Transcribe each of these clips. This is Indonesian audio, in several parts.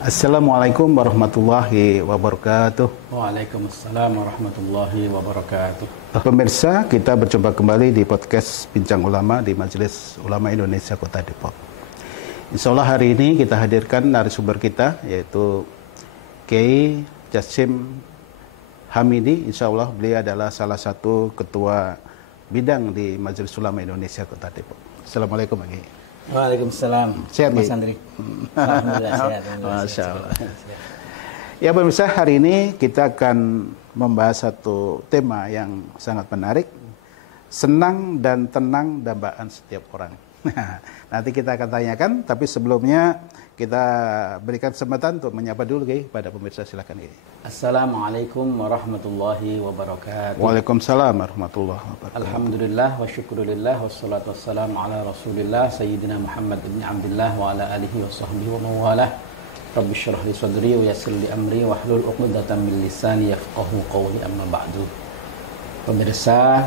Assalamualaikum warahmatullahi wabarakatuh. Waalaikumsalam warahmatullahi wabarakatuh. Pemirsa, kita berjumpa kembali di podcast Bincang Ulama di Majelis Ulama Indonesia Kota Depok. Insya Allah hari ini kita hadirkan narasumber kita, yaitu Kiai Jasim Hamidi. Insya Allah beliau adalah salah satu ketua bidang di Majelis Ulama Indonesia Kota Depok. Assalamualaikum Pak Kiai. Waalaikumsalam. Sehat, Mas Andri. Alhamdulillah sehat. Masya Allah. Ya pemirsa, hari ini kita akan membahas satu tema yang sangat menarik. Senang dan tenang dambaan setiap orang. Nanti kita akan tanyakan, tapi sebelumnya kita berikan kesempatan untuk menyapa dulu pada pemirsa, silakan. Assalamualaikum warahmatullahi wabarakatuh. Waalaikumsalam warahmatullahi wabarakatuh. Alhamdulillah wa syukurillah wassalatu wassalamu ala rasulillah Sayyidina Muhammad ibn Abdillah wa ala alihi wa sahbihi wa mawalah. Rabbi syrah li sadri wa yassir li amri wa hlul uqdatan min lisani yafqahu qawli, amma ba'du. Pemirsa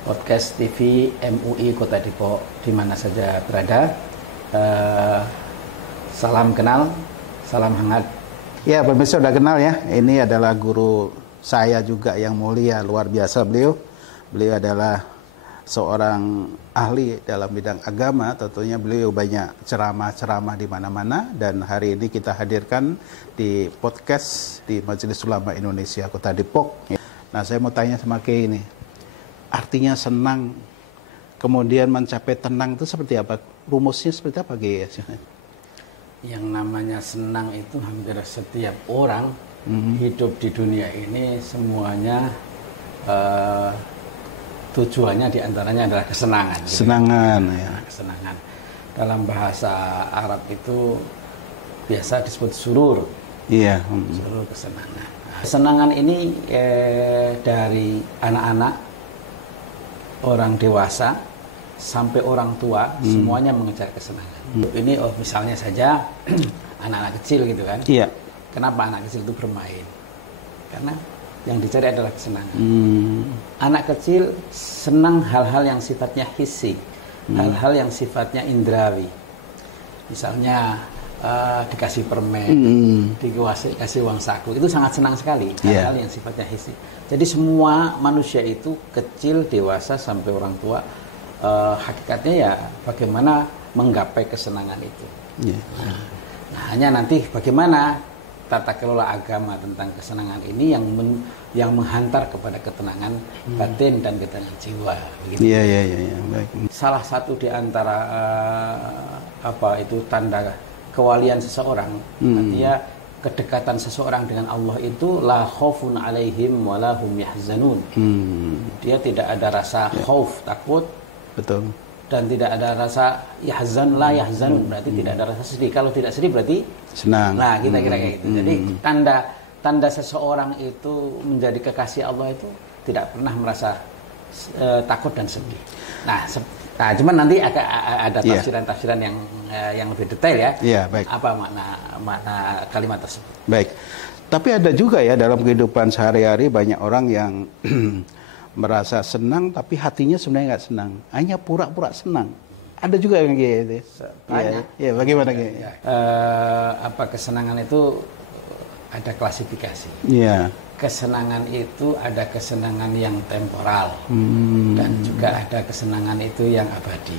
podcast TV MUI Kota Depok di mana saja berada, salam kenal, salam hangat. Ya pemirsa sudah kenal ya, ini adalah guru saya juga yang mulia, luar biasa beliau. Beliau adalah seorang ahli dalam bidang agama, tentunya beliau banyak ceramah-ceramah di mana-mana, dan hari ini kita hadirkan di podcast di Majelis Ulama Indonesia Kota Depok. Nah, saya mau tanya sama Kiai ini, artinya senang, kemudian mencapai tenang itu seperti apa? Rumusnya seperti apa, Kiai? Yang namanya senang itu hampir setiap orang hidup di dunia ini semuanya tujuannya diantaranya adalah kesenangan. Kesenangan, gitu. Ya. Kesenangan. Dalam bahasa Arab itu biasa disebut surur. Iya. Surur, kesenangan. Kesenangan ini dari anak-anak, orang dewasa sampai orang tua, semuanya mengejar kesenangan. Ini misalnya saja anak-anak kecil gitu kan. Iya. Kenapa anak kecil itu bermain? Karena yang dicari adalah kesenangan. Anak kecil senang hal-hal yang sifatnya hissi, hal-hal yang sifatnya indrawi. Misalnya dikasih permen, dikasih uang saku, itu sangat senang sekali. Hal-hal yang sifatnya hissi. Jadi semua manusia itu kecil, dewasa sampai orang tua, hakikatnya ya bagaimana menggapai kesenangan itu. Nah, hanya nanti bagaimana tata kelola agama tentang kesenangan ini yang menghantar kepada ketenangan batin dan ketenangan jiwa. Iya. Baik. Salah satu di antara tanda kewalian seseorang, artinya kedekatan seseorang dengan Allah itu la khaufun alaihim wa la hum yahzanun. Dia tidak ada rasa khauf, takut. Betul. Dan tidak ada rasa la yahzanun, berarti tidak ada rasa sedih. Kalau tidak sedih berarti senang. Nah, kita kira kayak gitu. Jadi tanda seseorang itu menjadi kekasih Allah itu tidak pernah merasa takut dan sedih. Nah, cuman nanti ada tafsiran-tafsiran yang lebih detail ya. Iya, baik. Apa makna kalimat tersebut? Baik. Tapi ada juga ya dalam kehidupan sehari-hari banyak orang yang merasa senang tapi hatinya sebenarnya nggak senang, hanya pura-pura senang. Ada juga yang gitu. Ya, bagaimana gitu? Kesenangan itu ada klasifikasi. Iya. Kesenangan itu ada kesenangan yang temporal dan juga ada kesenangan itu yang abadi.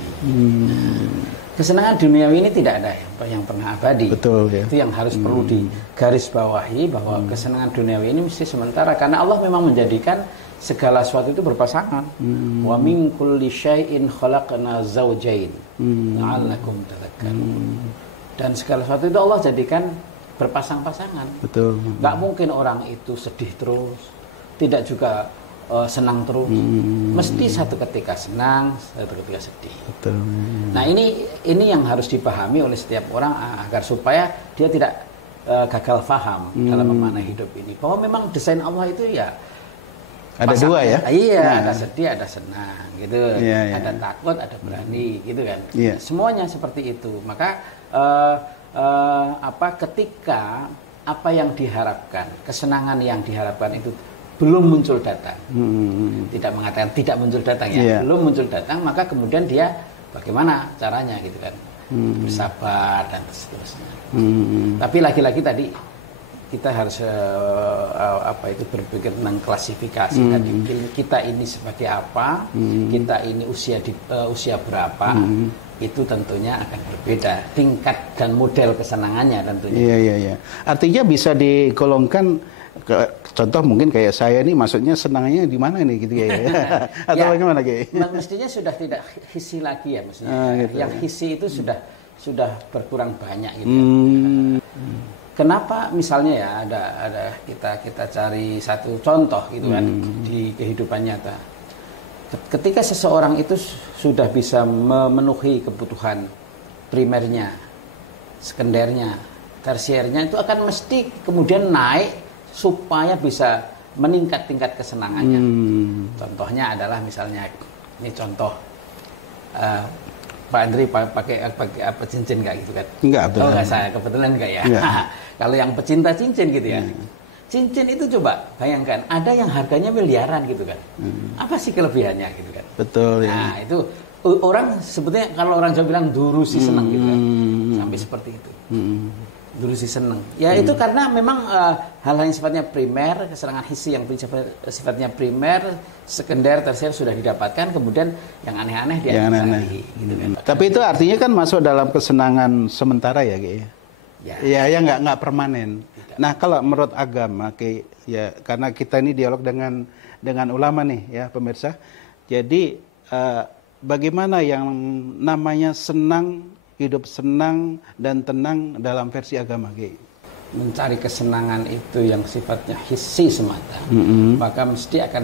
Kesenangan duniawi ini tidak ada yang pernah abadi. Betul, ya. Itu yang harus perlu digarisbawahi, bahwa kesenangan duniawi ini mesti sementara, karena Allah memang menjadikan segala sesuatu itu berpasangan. Wa min kulli syai'in khalaqna zawjain la'allakum tadhakkarun. Dan segala sesuatu itu Allah jadikan berpasang-pasangan. Betul. Nggak mungkin orang itu sedih terus, tidak juga senang terus. Mesti satu ketika senang, satu ketika sedih. Betul. Nah, ini yang harus dipahami oleh setiap orang agar supaya dia tidak gagal faham dalam memaknai hidup ini. Bahwa memang desain Allah itu ya ada dua ya? Iya, ada sedih, ada senang, gitu. Ada takut, ada berani, gitu kan. Semuanya seperti itu. Maka ketika apa yang diharapkan, kesenangan yang diharapkan itu belum muncul datang, tidak mengatakan tidak muncul datang ya, belum muncul datang, maka kemudian dia bagaimana caranya, gitu kan. bersabar dan seterusnya. Tapi lagi-lagi tadi kita harus berpikir tentang klasifikasi tadi. Kita ini sebagai apa, kita ini usia berapa, itu tentunya akan berbeda tingkat dan model kesenangannya tentunya. Iya. Artinya bisa digolongkan contoh mungkin kayak saya ini, maksudnya senangnya di mana nih gitu ya? Atau bagaimana kayak? Mestinya sudah tidak hisi lagi ya, maksudnya. Gitu. Yang hisi itu sudah berkurang banyak gitu. Kenapa misalnya ya ada kita cari satu contoh gitu kan di kehidupan nyata. Ketika seseorang itu sudah bisa memenuhi kebutuhan primernya, sekundernya, tersiernya, itu akan mesti kemudian naik supaya bisa meningkat tingkat kesenangannya. Contohnya adalah misalnya ini contoh Pak Andri pakai apa cincin nggak gitu kan? Enggak, betul. Kalau nggak saya kebetulan nggak ya. Kalau yang pecinta cincin gitu ya. Cincin itu coba bayangkan, ada yang harganya miliaran gitu kan. Apa sih kelebihannya gitu kan? Betul ya. Nah, itu orang sebetulnya kalau orang Jawa bilang durusi seneng gitu kan. Sampai seperti itu. Durusi seneng. Ya itu karena memang hal-hal yang sifatnya primer, kesenangan hisi yang sifatnya primer, sekunder, tersier sudah didapatkan, kemudian yang aneh-aneh dia cari gitu kan. Tapi itu artinya kan masuk dalam kesenangan sementara ya, Ki? Ya nggak permanen. Tidak. Nah, kalau menurut agama, Ki, ya karena kita ini dialog dengan ulama nih ya, pemirsa. Jadi bagaimana yang namanya senang, hidup senang dan tenang dalam versi agama, Ki? Mencari kesenangan itu yang sifatnya hisi semata, maka mesti akan